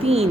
3,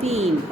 3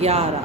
11।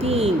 3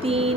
3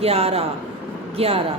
11।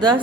10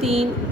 3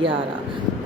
11।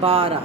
12।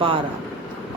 12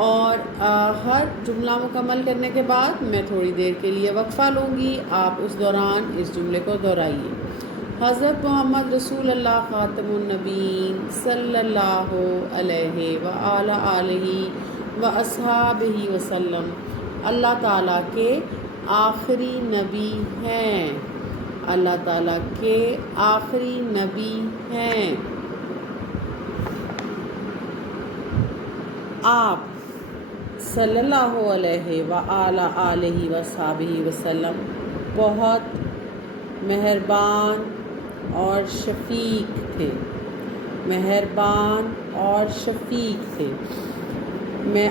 اور ہر جملہ مکمل کرنے کے بعد میں تھوڑی دیر کے لیے وقفہ لوں گی، آپ اس دوران اس جملے کو دہرائیے۔ حضرت محمد رسول اللہ خاتم النبیین صلی اللہ علیہ وآلہ واصحابہ وسلم اللہ تعالیٰ کے آخری نبی ہیں، اللہ تعالیٰ کے آخری نبی ہیں۔ آپ صلی اللہ علیہ وآلہ وصحبہ وسلم بہت مہربان اور شفیق تھے، مہربان اور شفیق تھے۔ میں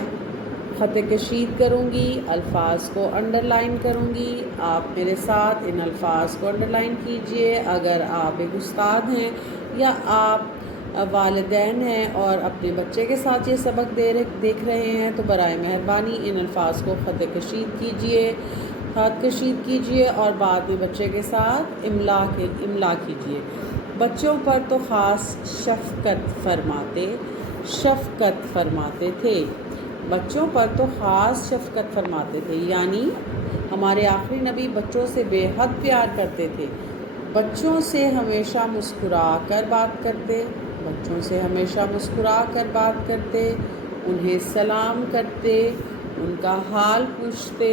خط کشید کروں گی، الفاظ کو انڈر لائن کروں گی، آپ میرے ساتھ ان الفاظ کو انڈر لائن کیجئے۔ اگر آپ ایک استاد ہیں یا آپ والدین ہیں اور اپنے بچے کے ساتھ یہ سبق دیکھ رہے ہیں تو برائے مہربانی ان الفاظ کو خط کشید کیجئے اور بعد میں بچے کے ساتھ املا کیجئے۔ بچوں پر تو خاص شفقت فرماتے تھے، بچوں پر تو خاص شفقت فرماتے تھے، یعنی ہمارے آخری نبی بچوں سے بے حد پیار کرتے تھے، بچوں سے ہمیشہ مسکرا کر بات کرتے، بچوں سے ہمیشہ مسکرا کر بات کرتے، انہیں سلام کرتے، ان کا حال پوچھتے،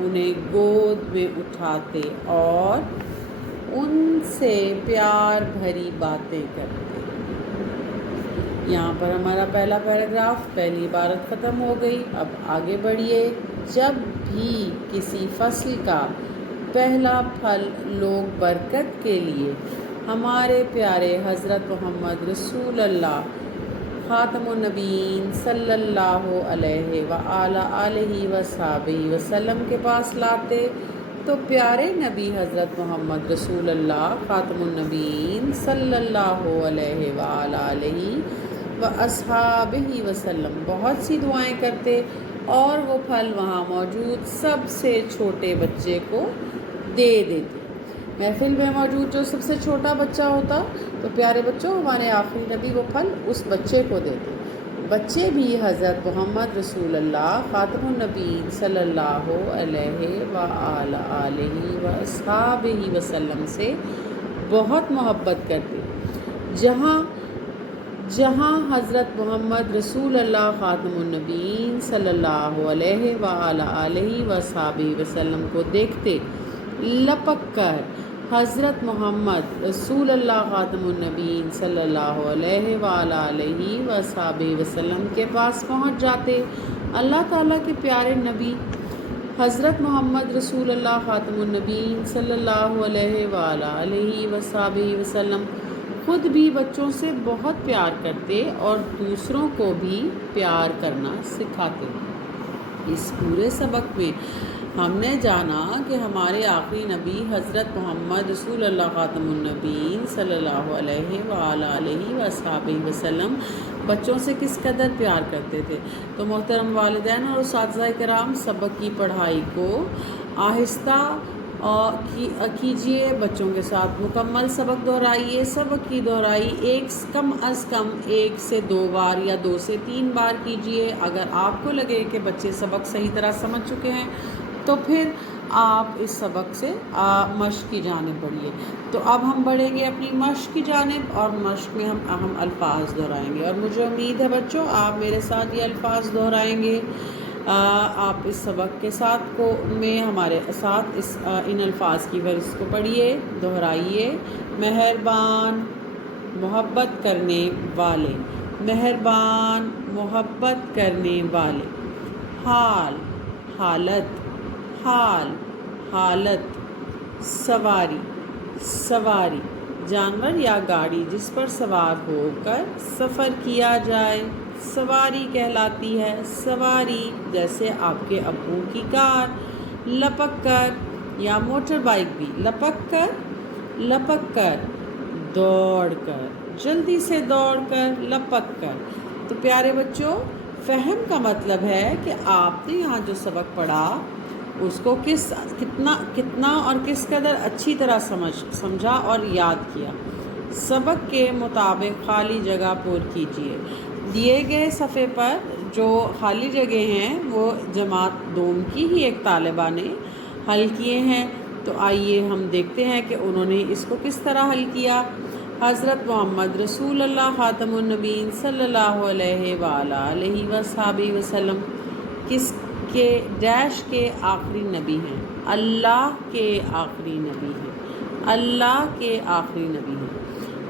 انہیں گود میں اٹھاتے اور ان سے پیار بھری باتیں کرتے۔ یہاں پر ہمارا پہلا پیراگراف، پہلی عبارت ختم ہو گئی۔ اب آگے بڑھیے۔ جب بھی کسی فصل کا پہلا پھل لوگ برکت کے لیے ہمارے پیارے حضرت محمد رسول اللہ خاتم النبیین صلی اللہ علیہ وآلہ وصحبہ وسلم کے پاس لاتے تو پیارے نبی حضرت محمد رسول اللہ خاتم النبیین صلی اللہ علیہ وآلہ واصحابہ وسلم بہت سی دعائیں کرتے اور وہ پھل وہاں موجود سب سے چھوٹے بچے کو دے دیتے۔ محفل میں موجود جو سب سے چھوٹا بچہ ہوتا تو پیارے بچوں ہمارے آخری نبی وہ پھل اس بچے کو دیتے۔ بچے بھی حضرت محمد رسول اللہ خاتم النبیین صلی اللہ علیہ وآلہ واصحابہ وسلم سے بہت محبت کرتے۔ جہاں حضرت محمد رسول اللہ خاتم النبیین صلی اللہ علیہ وآلہ وصحبہ وسلم کو دیکھتے، لپک کر حضرت محمد رسول اللہ خاتم النبیین صلی اللہ علیہ وآلہ وصحبہ وسلم کے پاس پہنچ جاتے۔ اللہ تعالیٰ کے پیارے نبی حضرت محمد رسول اللہ خاتم النبیین صلی اللہ علیہ وآلہ وصحبہ وسلم خود بھی بچوں سے بہت پیار کرتے اور دوسروں کو بھی پیار کرنا سکھاتے۔ اس پورے سبق میں ہم نے جانا کہ ہمارے آخری نبی حضرت محمد رسول اللہ خاتم النبیین صلی اللہ علیہ وآلہ وصحبہ وسلم بچوں سے کس قدر پیار کرتے تھے۔ تو محترم والدین اور اساتذہ کرام، سبق کی پڑھائی کو آہستہ کیجیے، بچوں کے ساتھ مکمل سبق دہرائیے۔ سبق کی دہرائی کم از کم 1 سے 2 بار یا 2 سے 3 بار کیجیے۔ اگر آپ کو لگے کہ بچے سبق صحیح طرح سمجھ چکے ہیں تو پھر آپ اس سبق سے مشق کی جانب بڑھیے۔ تو اب ہم بڑھیں گے اپنی مشق کی جانب، اور مشق میں ہم الفاظ دہرائیں گے، اور مجھے امید ہے بچوں آپ میرے ساتھ یہ الفاظ دہرائیں گے۔ آپ اس سبق کے ساتھ میں ہمارے ساتھ ان الفاظ کی فہرست کو پڑھیے، دہرائیے۔ مہربان، محبت کرنے والے، مہربان، محبت کرنے والے۔ حال، حالت، حال، حالت۔ سواری، سواری، جانور یا گاڑی جس پر سوار ہو کر سفر کیا جائے سواری کہلاتی ہے۔ سواری جیسے آپ کے ابو کی کار۔ لپک کر یا موٹر بائک بھی، لپک کر، لپک کر، دوڑ کر، جلدی سے دوڑ کر، لپک کر۔ تو پیارے بچوں، فہم کا مطلب ہے کہ آپ نے یہاں جو سبق پڑھا اس کو کتنا اور کس قدر اچھی طرح سمجھا اور یاد کیا۔ سبق کے مطابق خالی جگہ پر کیجیے۔ دیے گئے صفحے پر جو خالی جگہ ہیں وہ جماعت دوم کی ہی ایک طالبہ نے حل کیے ہیں، تو آئیے ہم دیکھتے ہیں کہ انہوں نے اس کو کس طرح حل کیا۔ حضرت محمد رسول اللہ خاتم النبیین صلی اللہ علیہ وآلہ وصحبہ وسلم کس کے ڈیش کے آخری نبی ہیں؟ اللہ کے آخری نبی ہیں، اللہ کے آخری نبی ہیں۔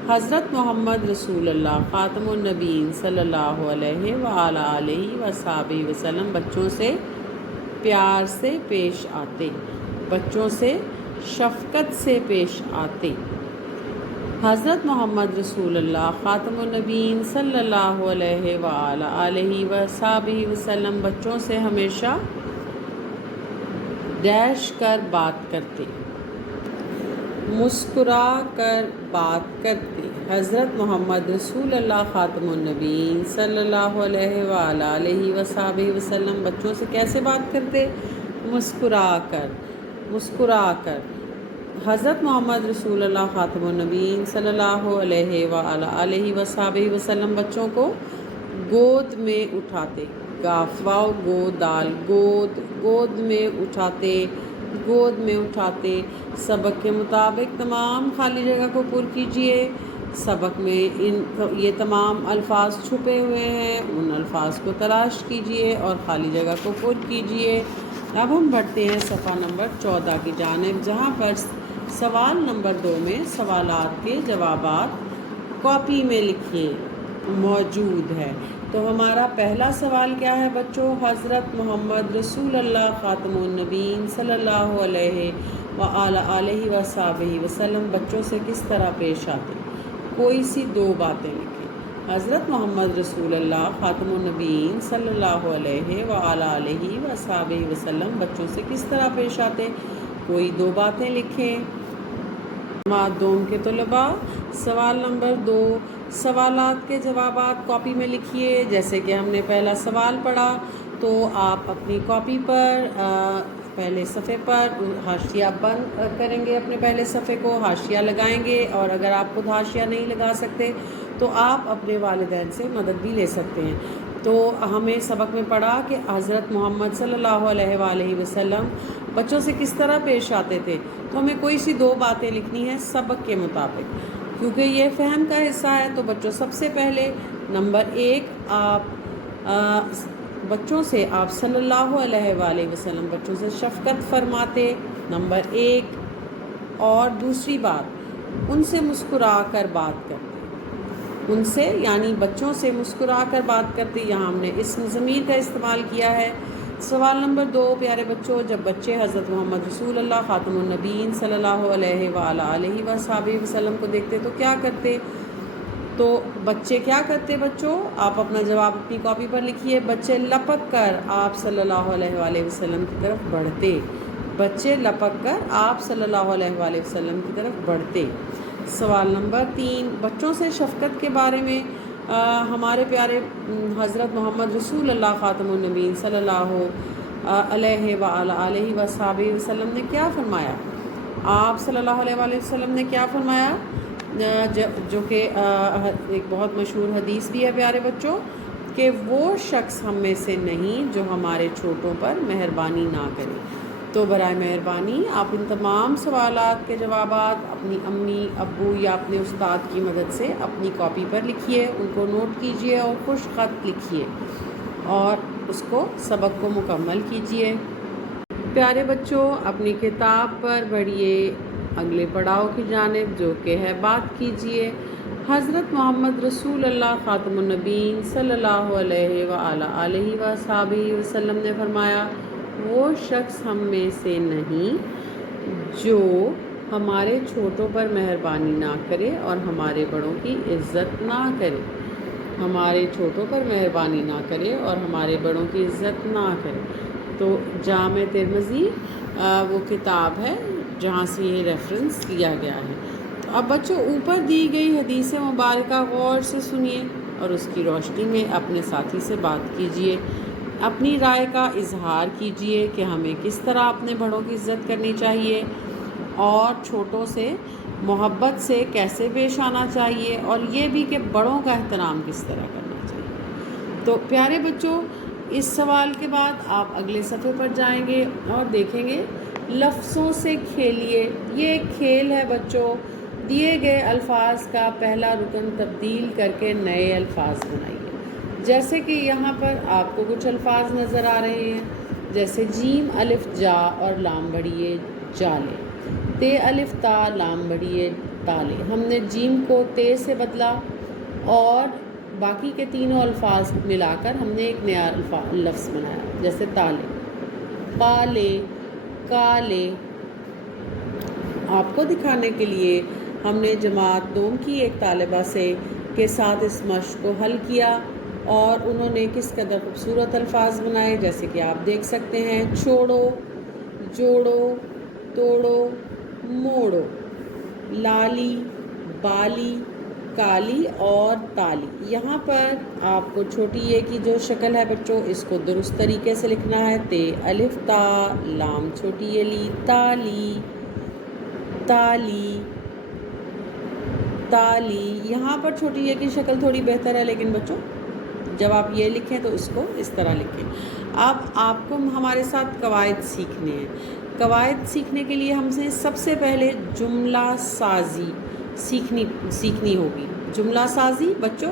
حضرت محمد رسول اللہ خاتم النبیین صلی اللہ علیہ وآلہ وصحبہ وسلم بچوں سے پیار سے پیش آتے، بچوں سے شفقت سے پیش آتے۔ حضرت محمد رسول اللہ خاتم النبیین صلی اللہ علیہ وآلہ وصحبہ وسلم بچوں سے ہمیشہ ڈیش کر بات کرتے، مسکرا کر بات کرتے۔ حضرت محمد رسول اللہ خاتم النبیین صلی اللہ علیہ وآلہ وصحبہ وسلم بچوں سے کیسے بات کرتے؟ مسکرا کر، مسکرا کر۔ حضرت محمد رسول اللہ خاتم النبیین صلی اللہ علیہ وآلہ وصحبہ وسلم بچوں کو گود میں اٹھاتے، گاف واو گود دال گود، گود میں اٹھاتے، گود میں اٹھاتے۔ سبق کے مطابق تمام خالی جگہ کو پر کیجئے۔ سبق میں یہ تمام الفاظ چھپے ہوئے ہیں، ان الفاظ کو تلاش کیجئے اور خالی جگہ کو پر کیجئے۔ اب ہم بڑھتے ہیں صفحہ نمبر 14 کی جانب، جہاں پر سوال نمبر 2 میں سوالات کے جوابات کاپی میں لکھیں موجود ہے۔ تو ہمارا پہلا سوال کیا ہے بچوں؟ حضرت محمد رسول اللہ خاتم النبیین صلی اللہ علیہ وآلہ وصحبہ وسلم بچوں سے کس طرح پیش آتے؟ کوئی سی 2 باتیں لکھیں۔ حضرت محمد رسول اللہ خاتم النبیین صلی اللہ علیہ وآلہ وصحبہ وسلم بچوں سے کس طرح پیش آتے؟ کوئی 2 باتیں لکھیں۔ جماعت دوم کے طلباء، سوال نمبر 2 سوالات کے جوابات کاپی میں لکھیے۔ جیسے کہ ہم نے پہلا سوال پڑھا تو آپ اپنی کاپی پر پہلے صفحے پر حاشیہ بند کریں گے، اپنے پہلے صفحے کو حاشیہ لگائیں گے، اور اگر آپ خود حاشیہ نہیں لگا سکتے تو آپ اپنے والدین سے مدد بھی لے سکتے ہیں۔ تو ہمیں سبق میں پڑھا کہ حضرت محمد صلی اللہ علیہ وآلہ وسلم بچوں سے کس طرح پیش آتے تھے، تو ہمیں کوئی سی 2 باتیں لکھنی ہیں سبق کے مطابق، کیونکہ یہ فہم کا حصہ ہے۔ تو بچوں سب سے پہلے نمبر 1 آپ بچوں سے آپ صلی اللہ علیہ وآلہ وسلم بچوں سے شفقت فرماتے، نمبر 1۔ اور دوسری بات، ان سے مسکرا کر بات کرتے، ان سے یعنی بچوں سے مسکرا کر بات کرتے۔ یہاں ہم نے اسم ضمیر کا استعمال کیا ہے۔ سوال نمبر 2 پیارے بچوں، جب بچے حضرت محمد رسول اللہ خاتم النبیین صلی اللہ علیہ وآلہ وصحبہ وسلم کو دیکھتے تو کیا کرتے؟ تو بچے کیا کرتے بچوں؟ آپ اپنا جواب اپنی کاپی پر لکھیے۔ بچے لپک کر آپ صلی اللہ علیہ وآلہ وسلم کی طرف بڑھتے، بچے لپک کر آپ صلی اللہ علیہ وآلہ وسلم کی طرف بڑھتے۔ سوال نمبر 3 بچوں سے شفقت کے بارے میں ہمارے پیارے حضرت محمد رسول اللہ خاتم النبیین صلی اللہ علیہ وآلہ وصحبہ وسلم نے کیا فرمایا؟ آپ صلی اللہ علیہ وآلہ وسلم نے کیا فرمایا؟ جو کہ ایک بہت مشہور حدیث بھی ہے پیارے بچوں، کہ وہ شخص ہم میں سے نہیں جو ہمارے چھوٹوں پر مہربانی نہ کرے۔ تو برائے مہربانی آپ ان تمام سوالات کے جوابات اپنی امی ابو یا اپنے استاد کی مدد سے اپنی کاپی پر لکھیے، ان کو نوٹ کیجیے اور خوش خط لکھیے اور اس کو سبق کو مکمل کیجیے۔ پیارے بچوں، اپنی کتاب پر بڑھیے اگلے پڑاؤ کی جانب، جو کہ ہے بات کیجیے۔ حضرت محمد رسول اللہ خاتم النبیین صلی اللہ علیہ وآلہ وصحبہ وسلم نے فرمایا، وہ شخص ہم میں سے نہیں جو ہمارے چھوٹوں پر مہربانی نہ کرے اور ہمارے بڑوں کی عزت نہ کرے، ہمارے چھوٹوں پر مہربانی نہ کرے اور ہمارے بڑوں کی عزت نہ کرے۔ تو جامع ترمذی وہ کتاب ہے جہاں سے یہ ریفرنس لیا گیا ہے۔ تو اب بچوں اوپر دی گئی حدیث مبارکہ غور سے سنیے اور اس کی روشنی میں اپنے ساتھی سے بات کیجیے، اپنی رائے کا اظہار کیجیے کہ ہمیں کس طرح اپنے بڑوں کی عزت کرنی چاہیے اور چھوٹوں سے محبت سے کیسے پیش آنا چاہیے، اور یہ بھی کہ بڑوں کا احترام کس طرح کرنا چاہیے۔ تو پیارے بچوں، اس سوال کے بعد آپ اگلے صفحے پر جائیں گے اور دیکھیں گے لفظوں سے کھیلیے۔ یہ ایک کھیل ہے بچوں، دیے گئے الفاظ کا پہلا رکن تبدیل کر کے نئے الفاظ بنائیے۔ جیسے کہ یہاں پر آپ کو کچھ الفاظ نظر آ رہے ہیں، جیسے جیم الف جا اور لام بڑھیے جالے، تے الف تا لام بڑھیے تالے۔ ہم نے جیم کو تے سے بدلا اور باقی کے تینوں الفاظ ملا کر ہم نے ایک نیا لفظ بنایا، جیسے تالے، قالے، کالے۔ آپ کو دکھانے کے لیے ہم نے جماعت دوم کی ایک طالبہ کے ساتھ اس مشق کو حل کیا اور انہوں نے کس قدر خوبصورت الفاظ بنائے، جیسے کہ آپ دیکھ سکتے ہیں، چھوڑو، جوڑو، توڑو، موڑو، لالی، بالی، کالی اور تالی۔ یہاں پر آپ کو چھوٹی اے کی جو شکل ہے بچوں، اس کو درست طریقے سے لکھنا ہے، تے الف تا لام چھوٹی اے لی، تالی، تالی، تالی۔ یہاں پر چھوٹی اے کی شکل تھوڑی بہتر ہے، لیکن بچوں جب آپ یہ لکھیں تو اس کو اس طرح لکھیں۔ اب آپ کو ہمارے ساتھ قواعد سیکھنے ہیں۔ قواعد سیکھنے کے لیے ہم سے سب سے پہلے جملہ سازی سیکھنی ہوگی۔ جملہ سازی بچوں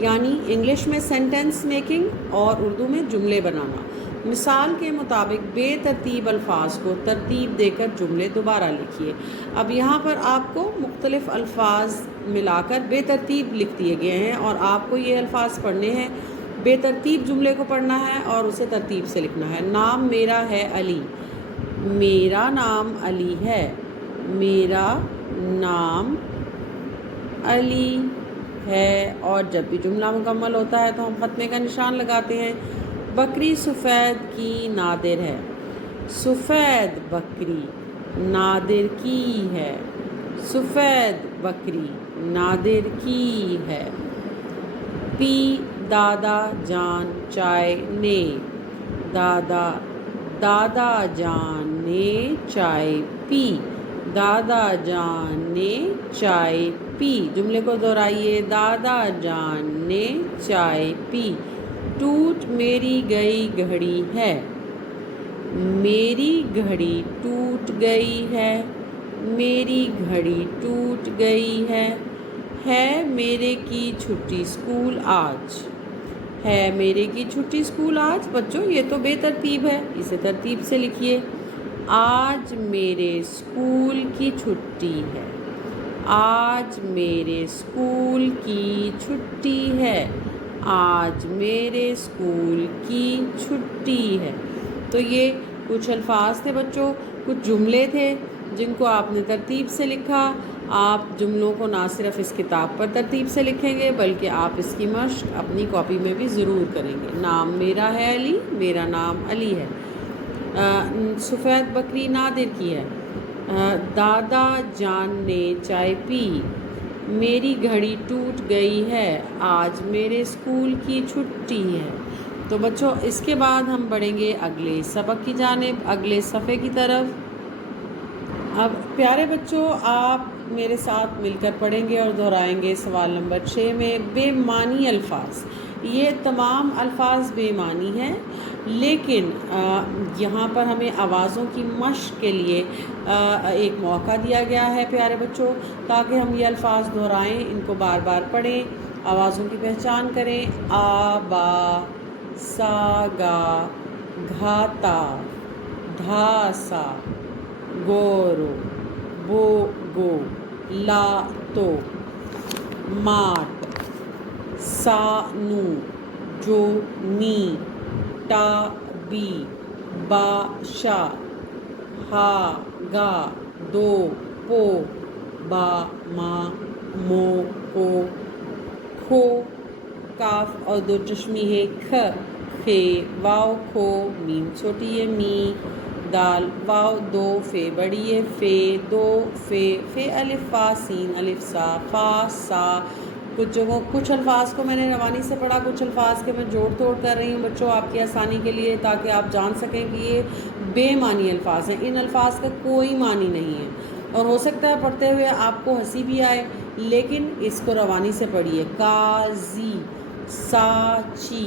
یعنی انگلش میں سینٹینس میکنگ اور اردو میں جملے بنانا۔ مثال کے مطابق بے ترتیب الفاظ کو ترتیب دے کر جملے دوبارہ لکھیے۔ اب یہاں پر آپ کو مختلف الفاظ ملا کر بے ترتیب لکھ دیے گئے ہیں اور آپ کو یہ الفاظ پڑھنے ہیں، بے ترتیب جملے کو پڑھنا ہے اور اسے ترتیب سے لکھنا ہے۔ نام میرا ہے علی، میرا نام علی ہے، میرا نام علی ہے۔ اور جب بھی جملہ مکمل ہوتا ہے تو ہم خاتمے کا نشان لگاتے ہیں۔ بکری سفید کی نادر ہے، سفید بکری نادر کی ہے، سفید بکری نادر کی ہے۔ پی دادا جان چائے نے، دادا جان نے چائے پی، دادا جان نے چائے پی۔ جملے کو دہرائیے، دادا جان نے چائے پی۔ ٹوٹ میری گئی گھڑی ہے، میری گھڑی ٹوٹ گئی ہے، میری گھڑی ٹوٹ گئی ہے میرے کی چھٹی اسکول آج، ہے میرے کی چھٹی اسکول آج۔ بچوں یہ تو بے ترتیب ہے، اسے ترتیب سے لکھیے۔ آج میرے اسکول کی چھٹی ہے، آج میرے اسکول کی چھٹی ہے، آج میرے اسکول کی چھٹی ہے۔ تو یہ کچھ الفاظ تھے بچوں، کچھ جملے تھے جن کو آپ نے ترتیب سے لکھا۔ آپ جملوں کو نہ صرف اس کتاب پر ترتیب سے لکھیں گے بلکہ آپ اس کی مشق اپنی کاپی میں بھی ضرور کریں گے۔ نام میرا ہے علی، میرا نام علی ہے۔ سفید بکری نادر کی ہے۔ دادا جان نے چائے پی، میری گھڑی ٹوٹ گئی ہے، آج میرے اسکول کی چھٹی ہے۔ تو بچوں اس کے بعد ہم بڑھیں گے اگلے سبق کی جانب، اگلے صفحے کی طرف۔ اب پیارے بچوں آپ میرے ساتھ مل کر پڑھیں گے اور دہرائیں گے سوال نمبر 6 میں بے معنی الفاظ۔ یہ تمام الفاظ بے معنی ہیں، لیکن یہاں پر ہمیں آوازوں کی مشق کے لیے ایک موقع دیا گیا ہے پیارے بچوں، تاکہ ہم یہ الفاظ دہرائیں، ان کو بار بار پڑھیں، آوازوں کی پہچان کریں۔ آ با، سا گا، گھا تا، دھا سا، گورو، بو گو، لا تو، ماٹ، سا نو، جو می، ٹا بی، با شا، ہا گا، دو پو، با ما، مو کو، کھو، کاف اور دو چشمی ہے کھ، خے، واؤ کھو، میم چھوٹی ہے می، دال واؤ دو، فے بڑی ہے فے، دو فے الف فا سین الف سا، فا سا۔ کچھ الفاظ کو میں نے روانی سے پڑھا، کچھ الفاظ کے میں جوڑ توڑ کر رہی ہوں بچوں آپ کی آسانی کے لیے، تاکہ آپ جان سکیں کہ یہ بے معنی الفاظ ہیں، ان الفاظ کا کوئی معنی نہیں ہے، اور ہو سکتا ہے پڑھتے ہوئے آپ کو ہنسی بھی آئے، لیکن اس کو روانی سے پڑھیے۔ کازی، ساچی،